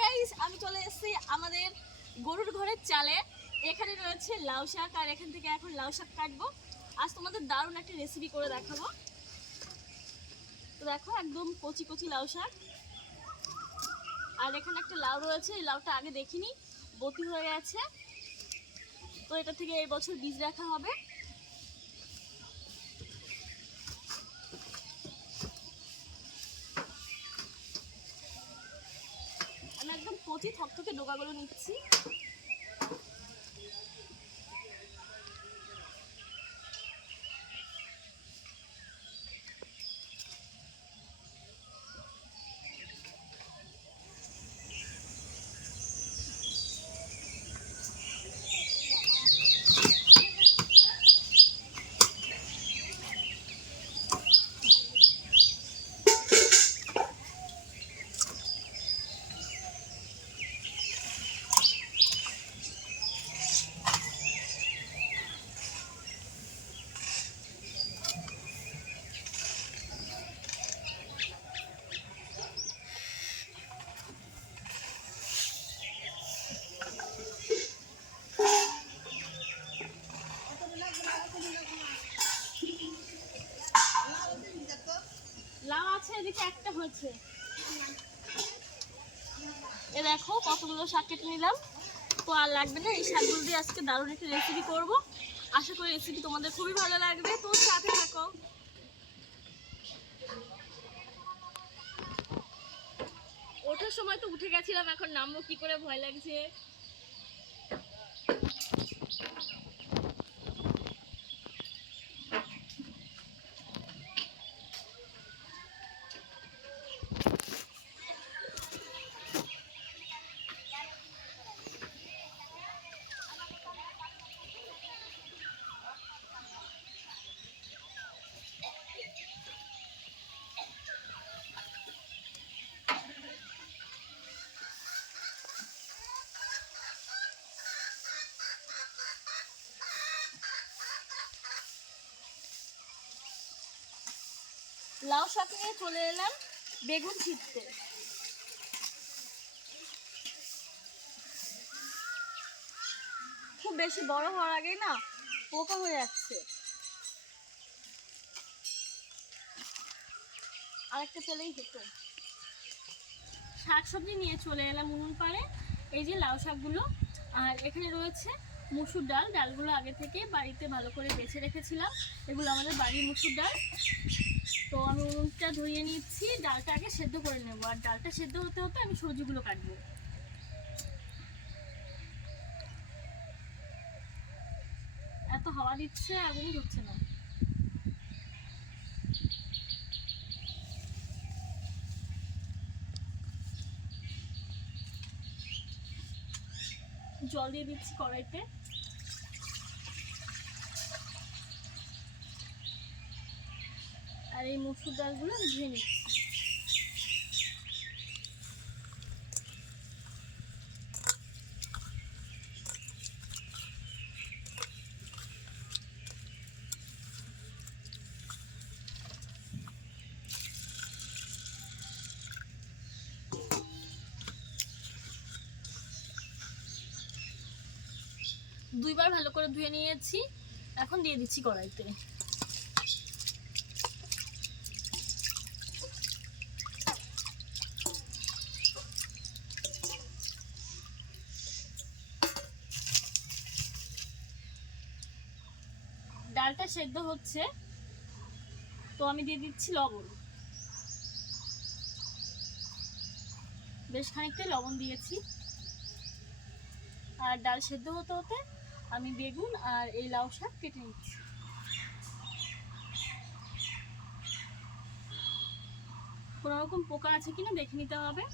হে আমি চলে এসেছি আমাদের গরুর ঘরের চালে। এখানে রয়েছে লাউ শাক, আর এখান থেকে এখন লাউ শাক কাটবো। আজ তোমাদের দারুণ একটা রেসিপি করে দেখাবো। তো দেখো, একদম কচি কচি লাউ শাক। আর এখানে একটা লাউ রয়েছে, এই লাউটা আগে দেখিনি বতি হয়ে গেছে। তো এটা থেকে এই বছর বীজ রাখা হবে আমি একদম কচি থকথকে ডোকাগুলো নিচ্ছি। একটা হয়েছে। এ দেখো কতগুলো শাক কেটে নিলাম। তো আর লাগবে না, এই শাকগুলো দিয়ে আজকে দারুণ একটা রেসিপি করব। আশা করি রেসিপি তোমাদের খুবই ভালো লাগবে। তো সাথে থাকো। ওঠার সময় তো উঠে গেছিলাম, এখন নামবো কি করে, ভয় লাগছে। লাউ শাক নিয়ে চলে এলাম বেগুন ছিটতে। খুব বেশি বড় হওয়ার আগেই না পোকা হয়ে যাচ্ছে। আরেকটা পেলেই হতো শাক সবজি নিয়ে চলে এলাম উনুন পাড়ে, এই যে লাউ শাকগুলো। আর এখানে রয়েছে মুসুর ডাল, ডালগুলো আগে থেকে বাড়িতে ভালো করে বেছে রেখেছিলাম। এগুলো আমাদের বাড়ির মুসুর ডাল। তো আমি উনুনটা ধরিয়ে নিচ্ছি, ডালটা আগে সেদ্ধ করে নেব। আর ডালটা সেদ্ধ হতে হতে আমি সবজিগুলো কাটবো। এত হাওয়া দিচ্ছে, আগুনই ধরছে না। জল দিয়ে দিচ্ছি কড়াইতে। এই মুসুর ডালগুলো আমি ধুয়ে নিচ্ছি। দুইবার ভালো করে ধুয়ে নিয়েছি। এখন দিয়ে দিচ্ছি কড়াইতে ডালটা সেদ্ধ হচ্ছে। তো আমি দিয়ে দিচ্ছি লবণ। বেশ খানিকটাই লবণ দিয়েছি। আর ডাল সেদ্ধ হতে হতে আমি বেগুন আর এই লাউ শাক কেটে নিচ্ছি। কোনো রকম পোকা আছে কিনা দেখে নিতে হবে।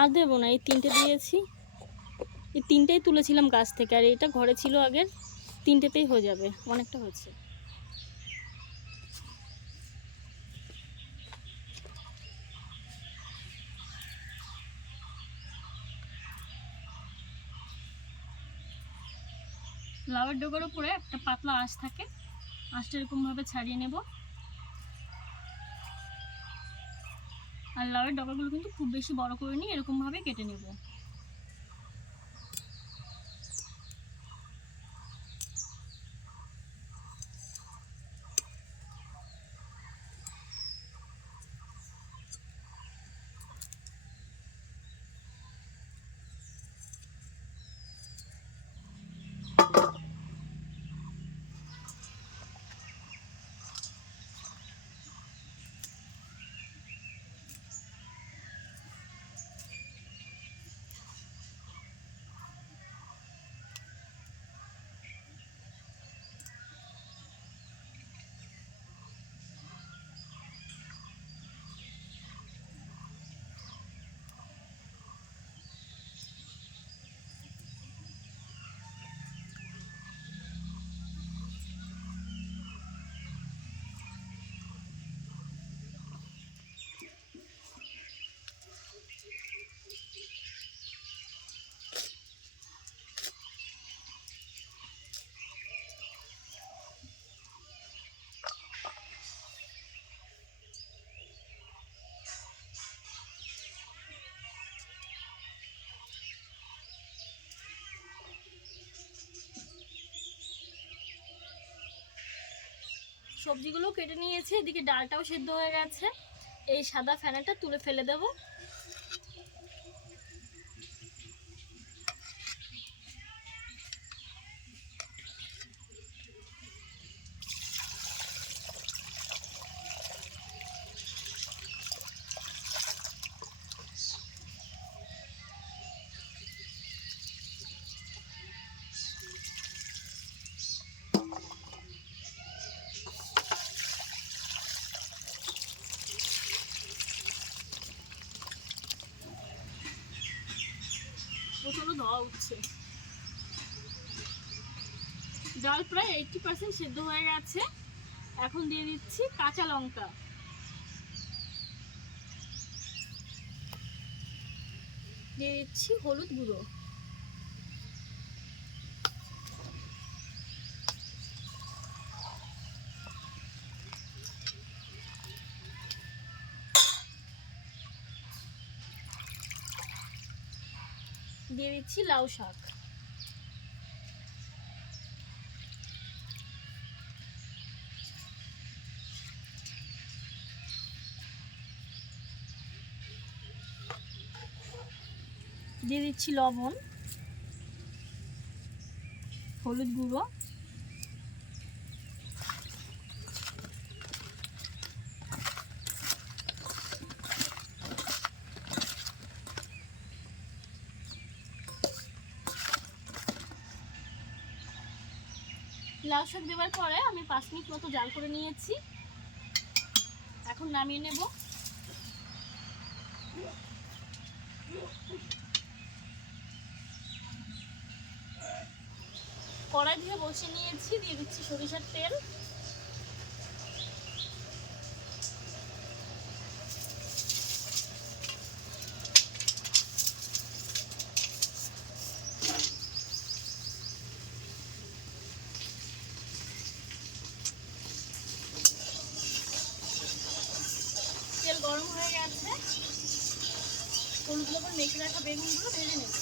আর দেবো না, এই তিনটে দিয়েছি। এই তিনটেই তুলেছিলাম গাছ থেকে, আর এটা ঘরে ছিল আগের, তিনটেতেই হয়ে যাবে, অনেকটা হচ্ছে। লাউয়ের ডোগার উপরে একটা পাতলা আঁশ থাকে, আঁশটা এরকমভাবে ছাড়িয়ে নেব। আর লাউয়ের ডগাগুলো কিন্তু খুব বেশি বড় করে নিয়ে এরকমভাবে কেটে নেব। সবজিগুলো কেটে নিয়েছি এদিকে ডালটাও সেদ্ধ হয়ে গেছে। এই সাদা ফেনাটা তুলে ফেলে দেব। প্রচণ্ড ধোয়া উঠছে। ডাল প্রায় এইটটি পার্সেন্ট সেদ্ধ হয়ে গেছে। এখন দিয়ে দিচ্ছি কাঁচা লঙ্কা। দিয়ে দিচ্ছি হলুদ গুঁড়ো। দিয়ে দিচ্ছি লাউ শাক। দিয়ে দিচ্ছি লবণ হলুদ গুঁড়ো। লাউ শাক দেওয়ার পরে আমি পাঁচ মিনিট মতো জাল করে নিয়েছি। এখন নামিয়ে নেব। কড়াই দিয়ে বসে নিয়েছি, দিয়ে দিচ্ছি সরিষার তেল তেল গরম হয়ে গেছে। হলুদ লবণ মেখে রাখা বেগুনগুলো ভেজে নেব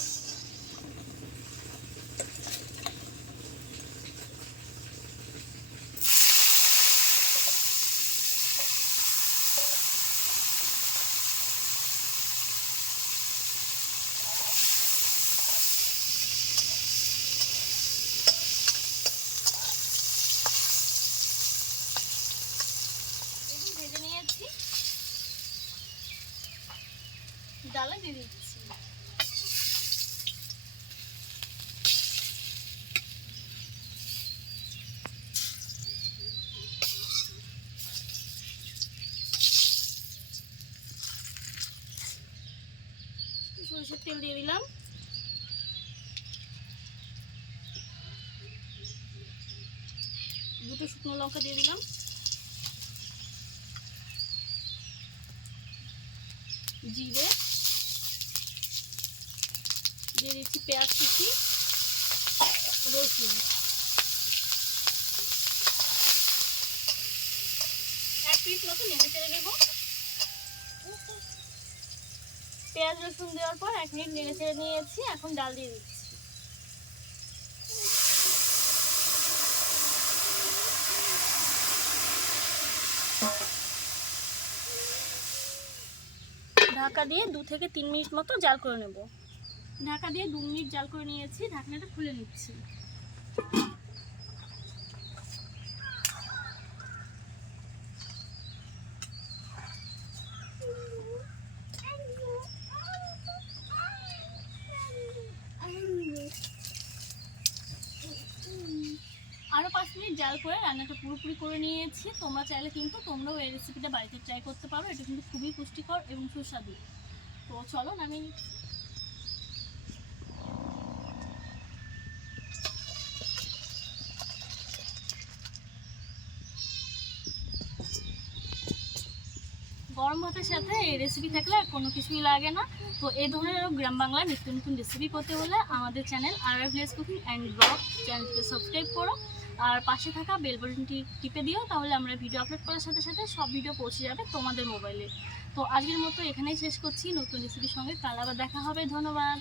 বেগুন ভেজে নিয়েছি ডালে দিয়ে সরিষার তেল দিয়ে দিলাম। দুটো শুকনো লঙ্কা দিয়ে দিলাম। জিরে। দিয়ে দিচ্ছি পেঁয়াজ কুচি, রসুন। এক পিস মতো নেড়ে চেড়ে নেব। পেঁয়াজ, রসুন দেওয়ার পর এক মিনিট নেড়ে চেড়ে নিয়েছি, এখন ডাল দিয়ে দিচ্ছি। ঢাকা দিয়ে দু থেকে তিন মিনিট মতো জাল করে নেব। ঢাকা দিয়ে দু মিনিট জাল করে নিয়েছি, ঢাকনাটা খুলে নিচ্ছি। আরও পাঁচ মিনিট জাল করে রান্নাটা পুরোপুরি করে নিয়েছি। তোমরা চাইলে কিন্তু তোমরাও এই রেসিপিটা বাড়িতে ট্রাই করতে পারো। এটা কিন্তু খুবই পুষ্টিকর এবং সুস্বাদু। তো চলো নিচ্ছি। গরম ভাতের সাথে এই রেসিপি থাকলে আর কোনো কিছুই লাগে না। তো এই ধরনের গ্রাম বাংলার নিত্য নতুন রেসিপি করতে হলে আমাদের চ্যানেল আর ভিলেজ কুকিং অ্যান্ড ব্লগ চ্যানেলকে সাবস্ক্রাইব করো। আর পাশে থাকা বেল বাটনটি টিপে দিও, তাহলে আমরা ভিডিও আপলোড করার সাথে সাথে সব ভিডিও পৌঁছে যাবে তোমাদের মোবাইলে তো আজকের মতো এখানেই শেষ করছি। নতুন রেসিপির সঙ্গে কাল আবার দেখা হবে। ধন্যবাদ।